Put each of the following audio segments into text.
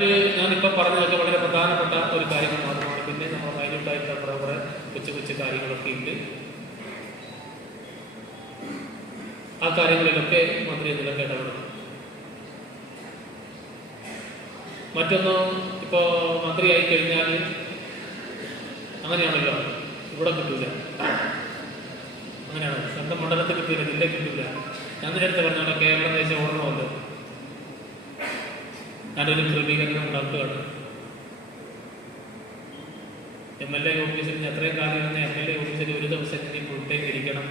ഞാനിപ്പോൾ പറഞ്ഞതൊക്കെ വളരെ പ്രധാനപ്പെട്ട ഒരു കാര്യങ്ങൾ മാത്രമാണ്. പിന്നെ നമ്മൾ മൈന്യൂട്ടായിട്ടുള്ള കുറേ കുറേ കൊച്ചു കൊച്ചു കാര്യങ്ങളൊക്കെ ഉണ്ട്. ആ കാര്യങ്ങളിലൊക്കെ മന്ത്രി ഇതിലൊക്കെ ഇടപെടും മറ്റൊന്ന് ഇപ്പോൾ മന്ത്രിയായി കഴിഞ്ഞാൽ അങ്ങനെയാണല്ലോ. ഇവിടെ കിട്ടൂല. അങ്ങനെയാണ്. സ്വന്തം മണ്ഡലത്തിൽ കിട്ടിയില്ല ജില്ല കിട്ടില്ല ഞാൻ നേരത്തെ പറഞ്ഞാൽ കേരള ദേശം ഓടണമല്ലോ ഞാനൊരു ക്രമീകരണം ഉണ്ടാക്കുകയാണ്? എം എൽ എ ഓഫീസിൽ നിന്ന് എത്രയും കാലം ഇരുന്ന എം എൽ എ ഓഫീസിൽ ഒരു ദിവസം ഇനി ഫുൾ ഇരിക്കണം.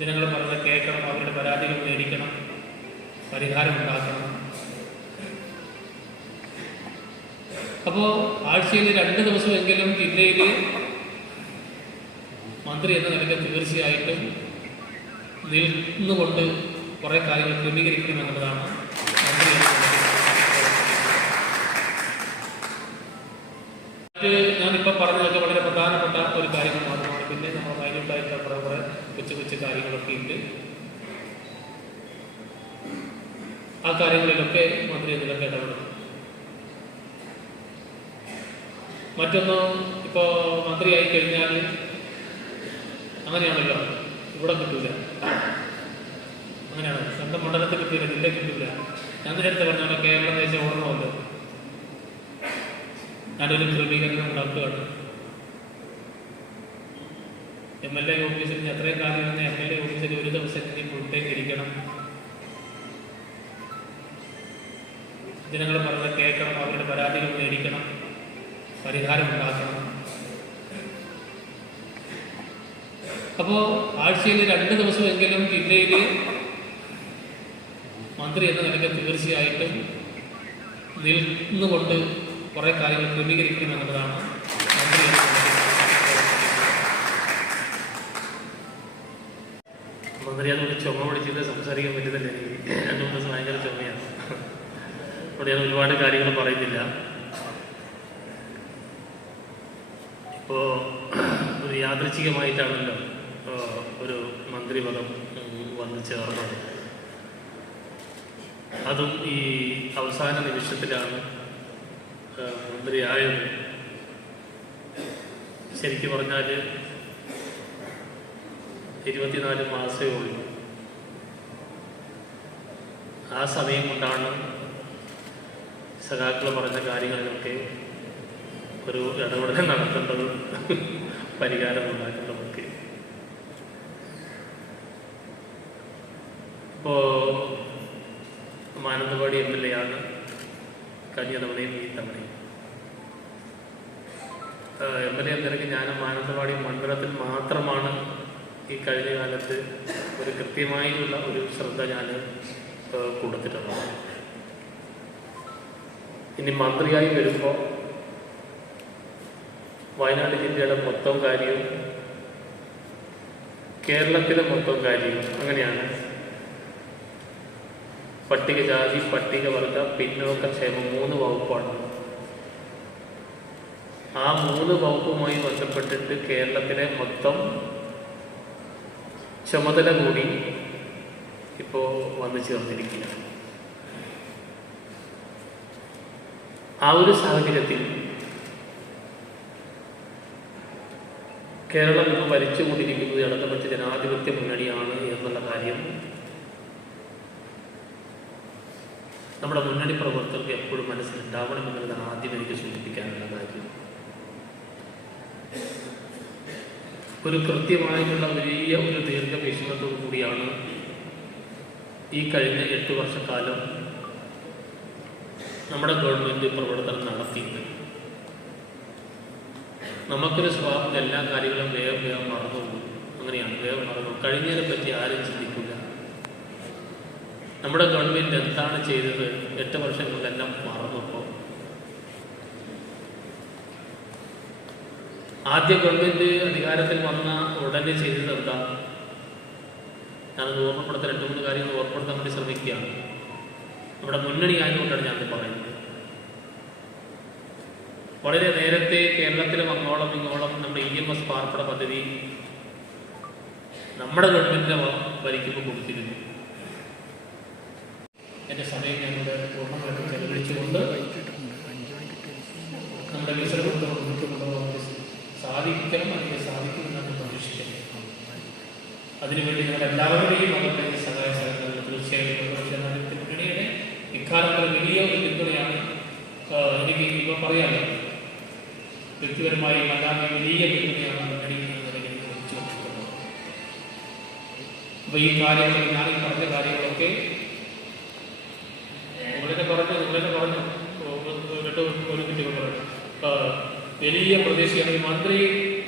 ജനങ്ങൾ പറഞ്ഞത് കേൾക്കണം അവരുടെ പരാതികൾ മേടിക്കണം പരിഹാരം ഉണ്ടാക്കണം. അപ്പോൾ ആഴ്ചയിൽ രണ്ട് ദിവസമെങ്കിലും ജില്ലയിൽ മന്ത്രി എന്ന നിലയ്ക്ക് തീർച്ചയായിട്ടും നിൽന്നുകൊണ്ട് കുറേ കാര്യങ്ങൾ ക്രമീകരിക്കണമെന്നുള്ളതാണ് മറ്റ് ഞാനിപ്പോൾ പറഞ്ഞതൊക്കെ വളരെ പ്രധാനപ്പെട്ട ഒരു കാര്യങ്ങൾ മാത്രമാണ് പിന്നെ നമ്മൾ മൈന്യൂട്ടായിട്ടുള്ള കുറേ കുറേ കൊച്ചു കൊച്ചു കാര്യങ്ങളൊക്കെ ഉണ്ട്. ആ കാര്യങ്ങളിലൊക്കെ മന്ത്രി ഇതിലൊക്കെ ഇടപെടും മറ്റൊന്ന് ഇപ്പോൾ മന്ത്രിയായി കഴിഞ്ഞാൽ അങ്ങനെയാണല്ലോ. ഇവിടെ കിട്ടൂല. സ്വന്തം മണ്ഡലത്തിൽ കിട്ടിയില്ല ജില്ല കിട്ടില്ല ഞാൻ നേരത്തെ പറഞ്ഞാൽ കേരള ദേശം ഓർമ്മ ഞാനൊരു ക്രമീകരണം ഉണ്ടാക്കുകയാണ്. എം എൽ എ ഓഫീസിൽ നിന്ന് എത്രയും കാലം ഇരുന്ന എം എൽ എ ഓഫീസിൽ ഒരു ദിവസം ഇനി ടൈം ഇരിക്കണം. ജനങ്ങൾ പറഞ്ഞത് കേൾക്കണം അവരുടെ പരാതികൾ മേടിക്കണം പരിഹാരം ഉണ്ടാക്കണം. അപ്പോൾ ആഴ്ചയിൽ രണ്ട് ദിവസമെങ്കിലും ജില്ലയിൽ മന്ത്രി എന്ന നിലയ്ക്ക് തീർച്ചയായിട്ടും നിന്നുകൊണ്ട് കുറേ കാര്യങ്ങൾ ക്രമീകരിക്കണമെന്നുള്ളതാണ് മന്ത്രി എന്ന നിലയ്ക്ക് മന്ത്രി അതുകൊണ്ട് ചുമ പിടിച്ചിട്ട് സംസാരിക്കാൻ പറ്റുന്നില്ല എനിക്ക്. രണ്ടു മൂന്ന് ദിവസം ഭയങ്കര ചുമയാണ്. അവിടെ ഞാൻ ഒരുപാട് കാര്യങ്ങൾ പറയുന്നില്ല. ഇപ്പോൾ ഒരു യാദൃച്ഛികമായിട്ടാണല്ലോ ഒരു മന്ത്രിപദം വന്നു ചേർന്നത്. അതും ഈ അവസാന നിമിഷത്തിലാണ് മന്ത്രി മന്ത്രിയായത് ശരിക്കും പറഞ്ഞാൽ ഇരുപത്തിനാല് മാസേ ഉള്ളൂ. ആ സമയം കൊണ്ടാണ് സഖാക്കൾ പറഞ്ഞ കാര്യങ്ങളിലൊക്കെ ഒരു ഇടപെടൽ നടത്തേണ്ടതും പരിഹാരം ഉണ്ടാക്കേണ്ടതൊക്കെ. ഇപ്പോൾ മാനന്തവാടി എം എൽ എ ആണ്. കഴിഞ്ഞ തവണയും ഈ തവണയും. എം എൽ എ നിലയ്ക്ക് ഞാൻ മാനന്തവാടി മണ്ഡലത്തിൽ മാത്രമാണ് ഈ കഴിഞ്ഞ കാലത്ത് ഒരു കൃത്യമായിട്ടുള്ള ഒരു ശ്രദ്ധ ഞാൻ കൊടുത്തിട്ടുള്ളത്. ഇനി മന്ത്രിയായി വരുമ്പോൾ വയനാട് ജില്ലയുടെ മൊത്തം കാര്യവും കേരളത്തിലെ മൊത്തം കാര്യവും അങ്ങനെയാണ്. പട്ടികജാതി പട്ടികവർഗ പിന്നോക്ക ക്ഷേമം മൂന്ന് വകുപ്പാണ്. ആ മൂന്ന് വകുപ്പുമായി ബന്ധപ്പെട്ടിട്ട് കേരളത്തിലെ മൊത്തം ചുമതല കൂടി ഇപ്പോ വന്നു ചേർന്നിരിക്കുകയാണ്. ആ ഒരു സാഹചര്യത്തിൽ കേരളം ഇപ്പോൾ ഭരിച്ചുകൊണ്ടിരിക്കുന്നത് ഇടതുപക്ഷ ജനാധിപത്യ മുന്നണിയാണ് എന്നുള്ള കാര്യം നമ്മുടെ മുന്നണി പ്രവർത്തകർക്ക് എപ്പോഴും മനസ്സിലുണ്ടാവണം എന്നുള്ളത് ആദ്യം എനിക്ക് സൂചിപ്പിക്കാനുള്ള കാര്യം ഒരു കൃത്യമായിട്ടുള്ള വലിയ ഒരു ദീർഘവീക്ഷണത്തോടു കൂടിയാണ് ഈ കഴിഞ്ഞ എട്ട് വർഷക്കാലം നമ്മുടെ ഗവൺമെന്റ് പ്രവർത്തനം നടത്തിയത്. നമുക്കൊരു സ്വഭാവത്തിൽ എല്ലാ കാര്യങ്ങളും വേഗം വേഗം മറന്നു അങ്ങനെയാണ്. വേഗം മറന്നു. കഴിഞ്ഞതിനെ പറ്റി ആരും ചിന്തിക്കില്ല നമ്മുടെ ഗവൺമെന്റ് എന്താണ് ചെയ്തത്? എട്ട് വർഷം കൊണ്ടെല്ലാം മറന്നപ്പോൾ ആദ്യ ഗവൺമെന്റ് അധികാരത്തിൽ വന്ന ഉടനെ ചെയ്തത് എന്താ? ഞാനത് ഓർമ്മപ്പെടുത്താൻ രണ്ട് മൂന്ന് കാര്യങ്ങൾ ഓർമ്മപ്പെടുത്താൻ വേണ്ടി ശ്രമിക്കുകയാണ്. നമ്മുടെ മുന്നണി ആയതുകൊണ്ടാണ് ഞാനത് പറയുന്നത്. വളരെ നേരത്തെ കേരളത്തിലും അങ്ങോളം ഇങ്ങോളം നമ്മുടെ ഇ എം എസ് പാർപ്പിട പദ്ധതി നമ്മുടെ ഗവൺമെന്റിനെ ഭരിക്കുമ്പോൾ കൊടുത്തിരുന്നു. എന്റെ സമയം ഞങ്ങളുടെ പൂർണമായിട്ട് ചെലവഴിച്ചുകൊണ്ട് നമ്മുടെ വികസനത്തെ മുന്നോട്ട് കൊണ്ടുപോകാൻ സാധിക്കണം അല്ലെങ്കിൽ സാധിക്കുമെന്നാണ് പ്രതീക്ഷിക്കുന്നത്. അതിനുവേണ്ടി ഞങ്ങൾ എല്ലാവരുടെയും അവരുടെ സഹായ സഹകരണങ്ങൾ തീർച്ചയായും മുന്നണിയുടെ ഇക്കാലത്ത് വലിയ ഒരു പിന്തുണയാണ് എനിക്ക് ഇപ്പോൾ പറയാമല്ലോ വ്യക്തിപരമായി അല്ലാതെ വലിയ പിന്തുണയാണ് മുന്നണി എന്ന നിലയിൽ എനിക്ക് അപ്പോൾ ഈ കാര്യങ്ങൾ ഞാൻ പറഞ്ഞ കാര്യങ്ങളൊക്കെ നിങ്ങളെന്നെ പറഞ്ഞു നിങ്ങളെന്നെ പറഞ്ഞു ഓ, ഒരു- രണ്ട് ഒരു മിനിറ്റ് പറഞ്ഞു ആ, വലിയ പ്രതീക്ഷയാണ് ഈ മന്ത്രി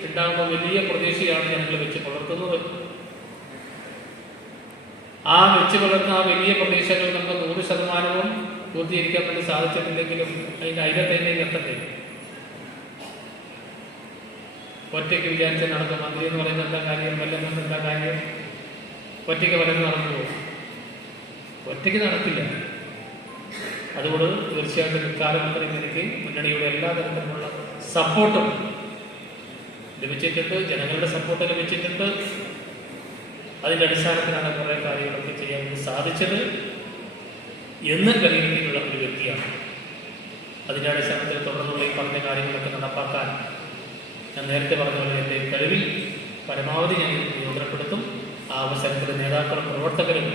ഉണ്ടാകുമ്പോൾ വലിയ പ്രതീക്ഷയാണ് ഞങ്ങൾ വെച്ച് പുലർത്തുന്നത്. ആ വെച്ച് പുലർത്തുന്ന ആ വലിയ പ്രതീക്ഷകൾ നമുക്ക് നൂറ് ശതമാനവും പൂർത്തീകരിക്കാൻ വേണ്ടി സാധിച്ചിട്ടില്ലെങ്കിലും അതിന്റെ തന്നെ എത്തട്ടെ ഒറ്റയ്ക്ക് വിചാരിച്ച നടക്കും മന്ത്രി എന്ന് പറയുന്ന എന്താ കാര്യം? വല്ലെന്ന് എന്താ കാര്യം? ഒറ്റയ്ക്ക് വല്ലെന്ന് നടന്നു പോകും. ഒറ്റയ്ക്ക് നടക്കില്ല. അതുകൊണ്ട് തീർച്ചയായിട്ടും ഇക്കാലം മുന്നണിയുടെ എല്ലാ തരത്തിലുള്ള സപ്പോർട്ടും ലഭിച്ചിട്ടുണ്ട് ജനങ്ങളുടെ സപ്പോർട്ട് ലഭിച്ചിട്ടുണ്ട് അതിന്റെ അടിസ്ഥാനത്തിലാണ് കുറേ കാര്യങ്ങളൊക്കെ ചെയ്യാൻ സാധിച്ചത്. എന്ന് കരുതിയിട്ടുള്ള ഒരു വ്യക്തിയാണ്. അതിന്റെ അടിസ്ഥാനത്തിൽ തുടർന്നുള്ള ഈ പറഞ്ഞ കാര്യങ്ങളൊക്കെ നടപ്പാക്കാൻ ഞാൻ നേരത്തെ പറഞ്ഞ പോലെ എന്റെ കഴിവിൽ പരമാവധി ഞാൻ ഉപയോഗപ്പെടുത്തും ആ അവസരത്തിൽ നേതാക്കളും പ്രവർത്തകരും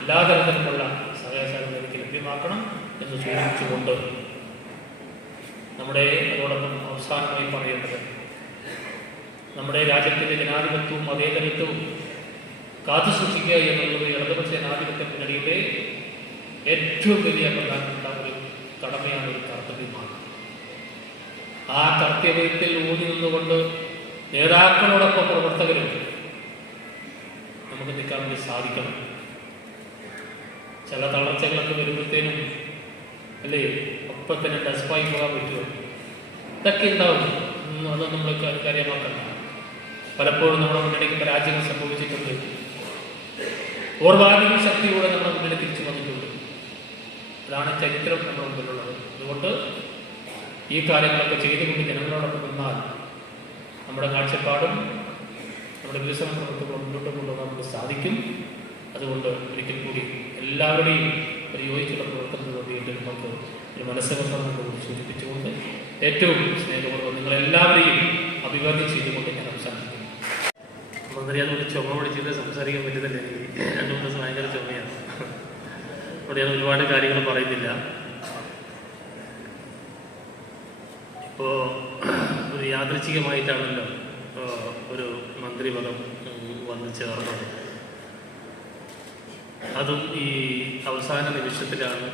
എല്ലാ തരത്തിലുമുള്ള സഹകരണം എനിക്ക് ലഭ്യമാക്കണം എന്ന് സൂചിപ്പിച്ചുകൊണ്ട് നമ്മുടെ അതോടൊപ്പം അവസാനമായി പറയേണ്ടത് നമ്മുടെ രാജ്യത്തിന്റെ ജനാധിപത്യവും മതേതരത്വവും കാത്തു സൂക്ഷിക്കുക എന്നുള്ളത് ഇടതുപക്ഷ ജനാധിപത്യ മുന്നണിയുടെ ഏറ്റവും വലിയ പ്രധാനപ്പെട്ട ഒരു കടമയാണ് ഒരു കർത്തവ്യമാണ്. ആ കർത്തവ്യത്തിൽ ഊന്നി നിന്നുകൊണ്ട് നേതാക്കളോടൊപ്പം പ്രവർത്തകരും നമുക്ക് നിൽക്കാൻ വേണ്ടി സാധിക്കണം. ചില തളർച്ചകളൊക്കെ വരുമ്പോഴത്തേനും അല്ലേ ഒപ്പം തന്നെ ഡെസ്പായി പോകാൻ പറ്റുമോ? ഇതൊക്കെ ഉണ്ടാവും. അത് നമ്മൾ കാര്യമാക്കണം പലപ്പോഴും നമ്മുടെ മുന്നണിക്ക് പരാജയം സംഭവിച്ചിട്ടുണ്ട്. ഓർവാദിക ശക്തിയോടെ നമ്മുടെ മുന്നിൽ തിരിച്ചു വന്നിട്ടുണ്ട്. അതാണ് ചരിത്രം നമ്മുടെ മുമ്പിലുള്ളത്. അതുകൊണ്ട് ഈ കാര്യങ്ങളൊക്കെ ചെയ്തുകൊണ്ട് ജനങ്ങളോടൊപ്പം നിന്നാൽ നമ്മുടെ കാഴ്ചപ്പാടും നമ്മുടെ വികസന പ്രവർത്തനങ്ങളും മുന്നോട്ട് കൊണ്ടുപോകാൻ നമുക്ക് സാധിക്കും. അതുകൊണ്ട് ഒരിക്കൽ കൂടി എല്ലാവരുടെയും ഒരു യോജിച്ചുള്ള പ്രവർത്തനത്തിന് വേണ്ടിയിട്ട് നമുക്ക് ഒരു കൂടി സൂചിപ്പിച്ചുകൊണ്ട് ഏറ്റവും സ്നേഹപൂർവം നിങ്ങളെല്ലാവരെയും അഭിവാദ്യം ചെയ്തുകൊണ്ട് ഞാൻ അവസാനിക്കുന്നു മന്ത്രി ഒരു ചുമ പിടിച്ചിട്ട് സംസാരിക്കാൻ പറ്റുന്നില്ല. എനിക്ക് രണ്ടു മൂന്ന് ദിവസം ഭയങ്കര ചുമയാണ്. അവിടെ ഞാൻ ഒരുപാട് കാര്യങ്ങൾ പറയുന്നില്ല. ഇപ്പോൾ ഒരു യാദൃച്ഛികമായിട്ടാണല്ലോ ഒരു മന്ത്രിപദം വന്ന് ചേർന്നത്. അതും ഈ അവസാന നിമിഷത്തിലാണ്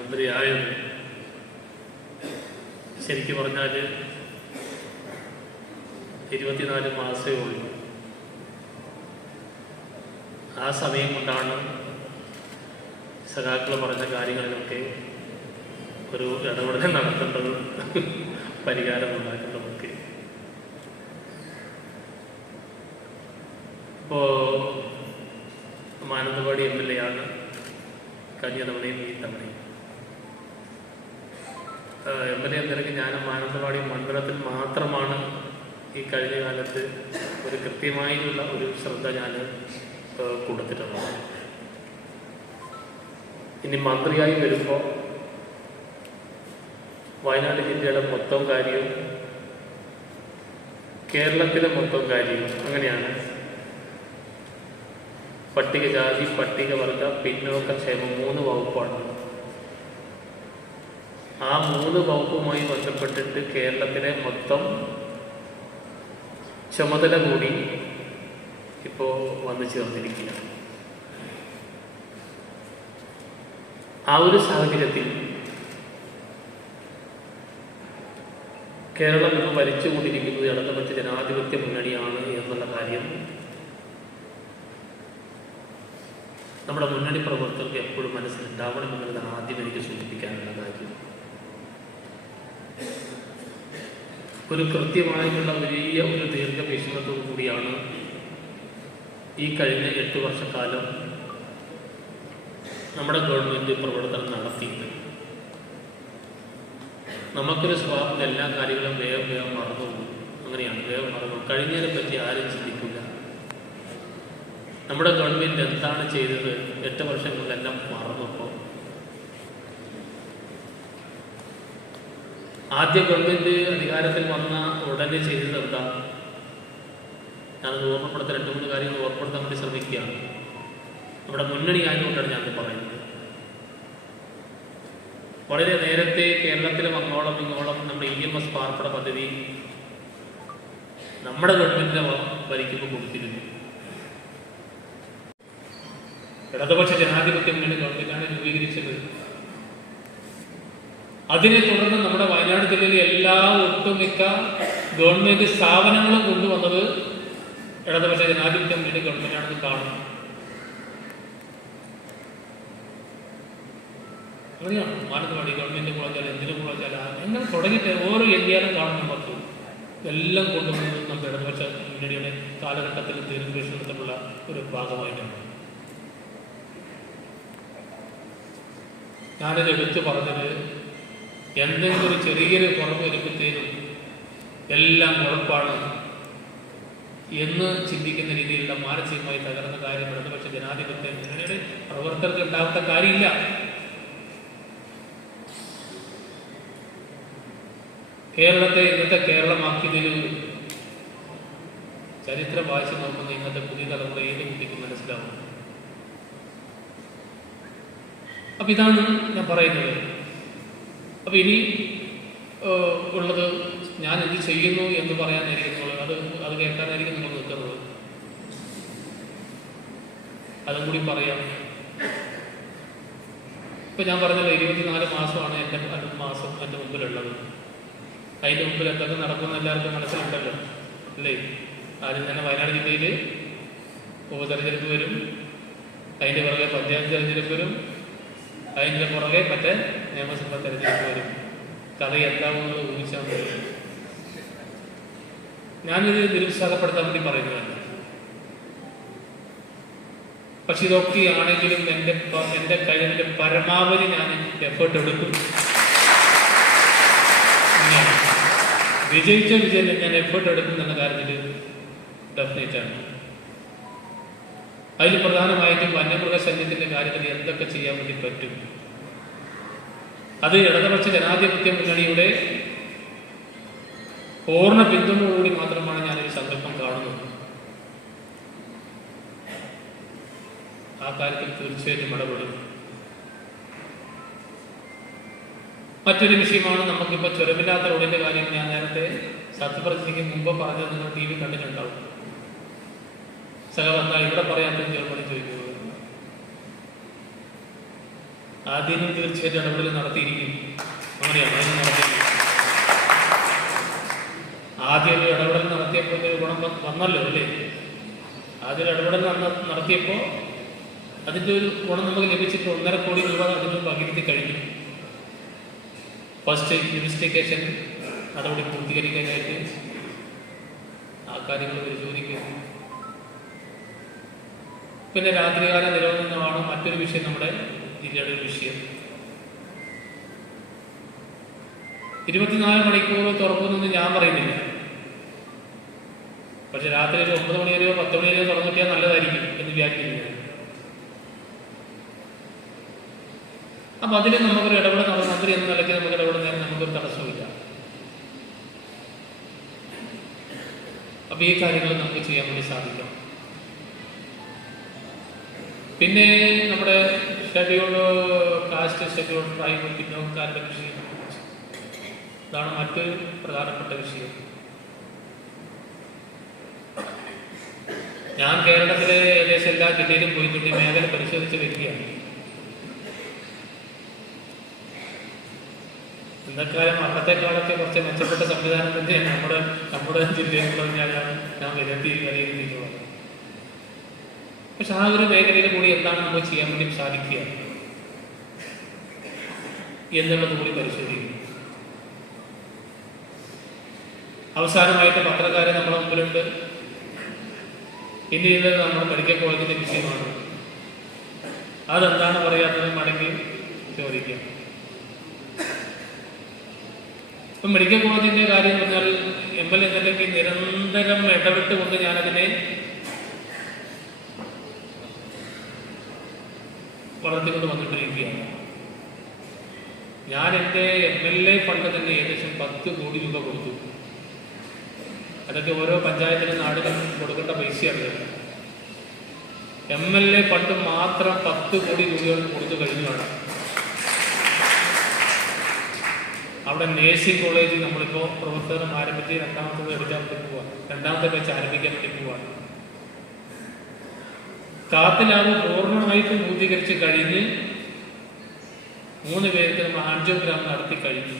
മന്ത്രിയായത്. ശരിക്കും പറഞ്ഞാൽ ഇരുപത്തിനാല് മാസമേ ഉള്ളൂ ആ സമയം കൊണ്ടാണ് സഖാക്കൾ പറഞ്ഞ കാര്യങ്ങളിലൊക്കെ ഒരു ഇടപെടൽ നടത്തേണ്ടത് പരിഹാരം ഉണ്ടാക്കേണ്ടതൊക്കെ. ഇപ്പോൾ മാനന്തവാടി എം എൽ എ ആണ് കഴിഞ്ഞ തവണയും ഈ തവണയും. എം എൽ എ നിലയ്ക്ക് ഞാൻ മാനന്തവാടി മണ്ഡലത്തിൽ മാത്രമാണ് ഈ കഴിഞ്ഞ കാലത്ത് ഒരു കൃത്യമായിട്ടുള്ള ഒരു ശ്രദ്ധ ഞാൻ കൊടുത്തിട്ടുണ്ട്. ഇനി മന്ത്രിയായി വരുമ്പോൾ വയനാട് ജില്ലയുടെ മൊത്തം കാര്യവും കേരളത്തിലെ മൊത്തം കാര്യവും അങ്ങനെയാണ്. പട്ടികജാതി പട്ടികവർഗ പിന്നോക്ക ക്ഷേമം മൂന്ന് വകുപ്പാണ്. ആ മൂന്ന് വകുപ്പുമായി ബന്ധപ്പെട്ടിട്ട് കേരളത്തിലെ മൊത്തം ചുമതല കൂടി ഇപ്പോ വന്നു ചേർന്നിരിക്കുകയാണ് ആ ഒരു സാഹചര്യത്തിൽ കേരളം ഇപ്പോൾ ഭരിച്ചുകൊണ്ടിരിക്കുന്നത് ഇടതുപക്ഷ ജനാധിപത്യ മുന്നണിയാണ് എന്നുള്ള കാര്യം നമ്മുടെ മുന്നണി പ്രവർത്തകർക്ക് എപ്പോഴും മനസ്സിലുണ്ടാവണം എന്നുള്ളതാണ് ആദ്യം എനിക്ക് സൂചിപ്പിക്കാനുള്ള കാര്യം. ഒരു കൃത്യമായിട്ടുള്ള വലിയ ഒരു ദീർഘവീക്ഷണത്തോടു കൂടിയാണ് ഈ കഴിഞ്ഞ എട്ട് വർഷക്കാലം നമ്മുടെ ഗവൺമെന്റ് പ്രവർത്തനം നടത്തിയത്. നമുക്കൊരു സ്വഭാവത്തിൽ എല്ലാ കാര്യങ്ങളും വേഗം വേഗം മറന്നു പോകും. അങ്ങനെയാണ്. വേഗം മറന്നു കഴിഞ്ഞതിനെ പറ്റി ആരും ചിന്തിക്കില്ല. നമ്മുടെ ഗവൺമെന്റ് എന്താണ് ചെയ്തത്? എട്ട് വർഷം കൊണ്ടെല്ലാം മറന്നപ്പോൾ ആദ്യ ഗവൺമെന്റ് അധികാരത്തിൽ വന്ന ഉടനെ ചെയ്തത് എന്താ? ഞാനത് ഓർമ്മപ്പെടുത്ത രണ്ട് മൂന്ന് കാര്യങ്ങൾ ഓർമ്മപ്പെടുത്താൻ വേണ്ടി ശ്രമിക്കുകയാണ് നമ്മുടെ മുന്നണി ആയതുകൊണ്ടാണ് ഞാനത് പറയുന്നത്. വളരെ നേരത്തെ കേരളത്തിലും അങ്ങോളം ഇങ്ങോളം നമ്മുടെ ഇ എം എസ് പാർപ്പിട പദ്ധതി നമ്മുടെ ഗവൺമെന്റിനെ ഭരിക്കുമ്പോൾ കൊടുത്തിരുന്നു. ഇടതുപക്ഷ ജനാധിപത്യ മുന്നണി ഗവൺമെന്റാണ് രൂപീകരിച്ചത് അതിനെ തുടർന്ന് നമ്മുടെ വയനാട് ജില്ലയിലെ എല്ലാ ഒട്ടുമിക്ക ഗവൺമെന്റ് സ്ഥാപനങ്ങളും കൊണ്ടുവന്നത് ഇടതുപക്ഷ ജനാധിപത്യ മുന്നണി ഗവൺമെന്റാണെന്ന് കാണുന്നു. അറിയാം മാനന്തവാടി ഗവൺമെന്റ് കുളച്ചാലും എന്തിനു കുളച്ചാലും എങ്ങനെ തുടങ്ങിയിട്ട് ഓരോ ഇന്ത്യയിലും കാണുന്ന നമുക്ക് എല്ലാം കൊണ്ടുവന്നത് നമ്മുടെ ഇടതുപക്ഷ മുന്നണിയുടെ കാലഘട്ടത്തിൽ തീരുമാനത്തിലുള്ള ഒരു ഭാഗമായിട്ടാണ് ഞാനത് എടുത്തു പറഞ്ഞത് എന്തെങ്കിലും ഒരു ചെറിയൊരു കുറവ് വരുമ്പോഴത്തേനും എല്ലാം ഉറപ്പാണ് എന്ന് ചിന്തിക്കുന്ന രീതിയിലുള്ള മാനസികമായി തകർന്ന കാര്യം ഇടതുപക്ഷ ജനാധിപത്യ മുന്നണിയുടെ പ്രവർത്തകർക്ക് ഉണ്ടാവേണ്ട കാര്യമില്ല. കേരളത്തെ ഇന്നത്തെ കേരളമാക്കിയതിൽ ചരിത്രം വായിച്ചു നോക്കുന്ന ഇന്നത്തെ പുതിയ തലമുറ ഏത് കുട്ടിക്ക് മനസ്സിലാവും? അപ്പൊ ഇതാണ് ഞാൻ പറയുന്നത്. അപ്പൊ ഇനി ഉള്ളത് ഞാൻ എന്ത് ചെയ്യുന്നു എന്ന് പറയാനായിരിക്കും നിങ്ങൾ അത് അത് കേൾക്കാനായിരിക്കും നിങ്ങൾ നിൽക്കുന്നത്. അതും കൂടി പറയാം. ഇപ്പൊ ഞാൻ പറഞ്ഞല്ലോ ഇരുപത്തിനാല് മാസമാണ് എന്റെ മാസം എന്റെ മുമ്പിലുള്ളത്. അതിന്റെ മുമ്പിൽ എന്തൊക്കെ നടക്കുമെന്ന് എല്ലാവർക്കും മനസ്സിലുണ്ടല്ലോ അല്ലേ? ആദ്യം തന്നെ വയനാട് ജില്ലയിൽ ഉപതെരഞ്ഞെടുപ്പ് വരും. അതിന്റെ പുറകെ പഞ്ചായത്ത് തെരഞ്ഞെടുപ്പ് വരും. അതിന്റെ പുറകെ മറ്റേ നിയമസഭാ തെരഞ്ഞെടുപ്പ് വരും കഥ എന്താവുന്നത് ഊഹിച്ചാൽ മതി. ഞാനിത് നിരുത്സാഹപ്പെടുത്താൻ വേണ്ടി പറയുന്നതല്ല പക്ഷെ ഇതൊക്കെ ആണെങ്കിലും എന്റെ എന്റെ കഴിവിന്റെ പരമാവധി ഞാൻ എഫേർട്ട് എടുക്കും. വിജയിച്ച വിജയം ഞാൻ എഫേർട്ട് എടുക്കും എന്ന കാര്യത്തിൽ ഡെഫിനേറ്റ് ആണ്. അതിൽ പ്രധാനമായിട്ടും വന്യമൃഗശല്യത്തിന്റെ കാര്യത്തിൽ എന്തൊക്കെ ചെയ്യാൻ വേണ്ടി പറ്റും? അത് ഇടതുപക്ഷ ജനാധിപത്യ മുന്നണിയുടെ പൂർണ പിന്തുണയോടുകൂടി മാത്രമാണ് ഞാൻ ഈ സങ്കല്പം കാണുന്നത്. ആ കാര്യത്തിൽ തീർച്ചയായിട്ടും ഇടപെടും. മറ്റൊരു വിഷയമാണ് നമുക്കിപ്പോൾ ചുരമില്ലാത്ത റോഡിന്റെ കാര്യം ഞാൻ നേരത്തെ സത്യപ്രതിജ്ഞയ്ക്ക് മുമ്പ് പറഞ്ഞത് നിങ്ങൾ ടി വി കണ്ടിട്ടുണ്ടാവും. സഹ എന്താ ഇവിടെ പറയാൻ ചെറുപ്പണി ചോദിക്കുന്നത് ആദ്യം തീർച്ചയായിട്ടും ഇടപെടൽ നടത്തിയിരിക്കും. അങ്ങനെയാണ് ആദ്യം ഇടപെടൽ നടത്തിയപ്പോൾ ഗുണം വന്നല്ലോ അല്ലേ? ആദ്യം ഇടപെടൽ നടത്തിയപ്പോൾ അതിന്റെ ഒരു ഗുണം നമുക്ക് ലഭിച്ചിട്ട് ഒന്നര കോടി രൂപ അതിന് പകരുത്തി കഴിഞ്ഞു. ഫസ്റ്റ് ഇൻവെസ്റ്റിഗേഷൻ നടപടി പൂർത്തീകരിക്കാനായിട്ട് ആ കാര്യങ്ങൾ പരിശോധിക്കുന്നു പിന്നെ രാത്രികാല നിരോധനമാണ് മറ്റൊരു വിഷയം നമ്മുടെ ഒരു വിഷയം. ഇരുപത്തിനാല് മണിക്കൂർ തുറക്കുന്നെന്ന് ഞാൻ പറയുന്നില്ല. പക്ഷെ രാത്രി ഒരു ഒമ്പത് മണി വരെയോ പത്ത് മണി വരെയോ തുറന്നു കിട്ടിയാൽ നല്ലതായിരിക്കും എന്ന് വിചാരിക്കുന്നു ഞാൻ. അപ്പൊ അതിൽ നമുക്കൊരു ഇടപെടൽ നമ്മുടെ മന്ത്രി എന്ന നിലയ്ക്ക് നമുക്ക് ഇടപെടുന്നതിന് നമുക്കൊരു തടസ്സമില്ല അപ്പൊ ഈ കാര്യങ്ങൾ നമുക്ക് ചെയ്യാൻ വേണ്ടി സാധിക്കും പിന്നെ നമ്മുടെ ഷെഡ്യൂൾഡ് കാസ്റ്റ് ഷെഡ്യൂൾഡ് ട്രൈബ് പിന്നോക്കാരുടെ വിഷയം ഇതാണ് മറ്റൊരു പ്രധാനപ്പെട്ട വിഷയം. ഞാൻ കേരളത്തിലെ ഏകദേശം എല്ലാ ജില്ലയിലും പോയിട്ടുണ്ട് മേഖല പരിശോധിച്ച വ്യക്തിയാണ് ഇന്നക്കാലം അന്നത്തെക്കാലത്തെ കുറച്ച് മെച്ചപ്പെട്ട സംവിധാനം തന്നെയാണ് നമ്മുടെ നമ്മുടെ ജില്ലയിൽ പറഞ്ഞാലാണ് ഞാൻ വിലത്തി വിലയിരുത്തിയിട്ടുള്ളത് പക്ഷെ ആ ഒരു മേഖലയിൽ കൂടി എന്താണ് നമുക്ക് ചെയ്യാൻ വേണ്ടി സാധിക്കുക? എന്നുള്ളത് കൂടി പരിശോധിക്കും. അവസാനമായിട്ട് പത്രക്കാരെ നമ്മുടെ മുമ്പിലുണ്ട്. ഇന്ത്യയിലെ നമ്മൾ മെഡിക്കൽ കോളേജിന്റെ വിഷയമാണ്. അതെന്താണ് പറയാത്തത് മടങ്ങി ചോദിക്കാം. ഇപ്പം മെഡിക്കൽ കോളേജിന്റെ കാര്യം പറഞ്ഞാൽ എം എൽ എ നിലയ്ക്ക് നിരന്തരം ഇടപെട്ടുകൊണ്ട് ഞാനതിനെ വളർത്തിക്കൊണ്ട് വന്നിട്ടിരിക്കുകയാണ്. ഞാൻ എന്റെ എം എൽ എ ഫണ്ട് തന്നെ ഏകദേശം പത്ത് കോടി രൂപ കൊടുത്തു. അതൊക്കെ ഓരോ പഞ്ചായത്തിനും നാടിനും കൊടുക്കേണ്ട പൈസയാണ്. എം എൽ എ ഫണ്ട് മാത്രം പത്ത് കോടി രൂപ കൊടുത്തു കഴിഞ്ഞാണ് അവിടെ നേഴ്സിംഗ് കോളേജ് നമ്മളിപ്പോൾ പ്രവർത്തനം ആരംഭിച്ച് രണ്ടാമത്തത് എടുക്കാൻ വേണ്ടി പോവാണ് രണ്ടാമത്തെ വെച്ച് ആരംഭിക്കാൻ വേണ്ടി പോവാണ് കാത്തിലാവ് പൂർണമായിട്ടും പൂർത്തീകരിച്ച് കഴിഞ്ഞ് മൂന്ന് പേർക്ക് നമ്മൾ ആൻജിയോഗ്രാം നടത്തി കഴിഞ്ഞു.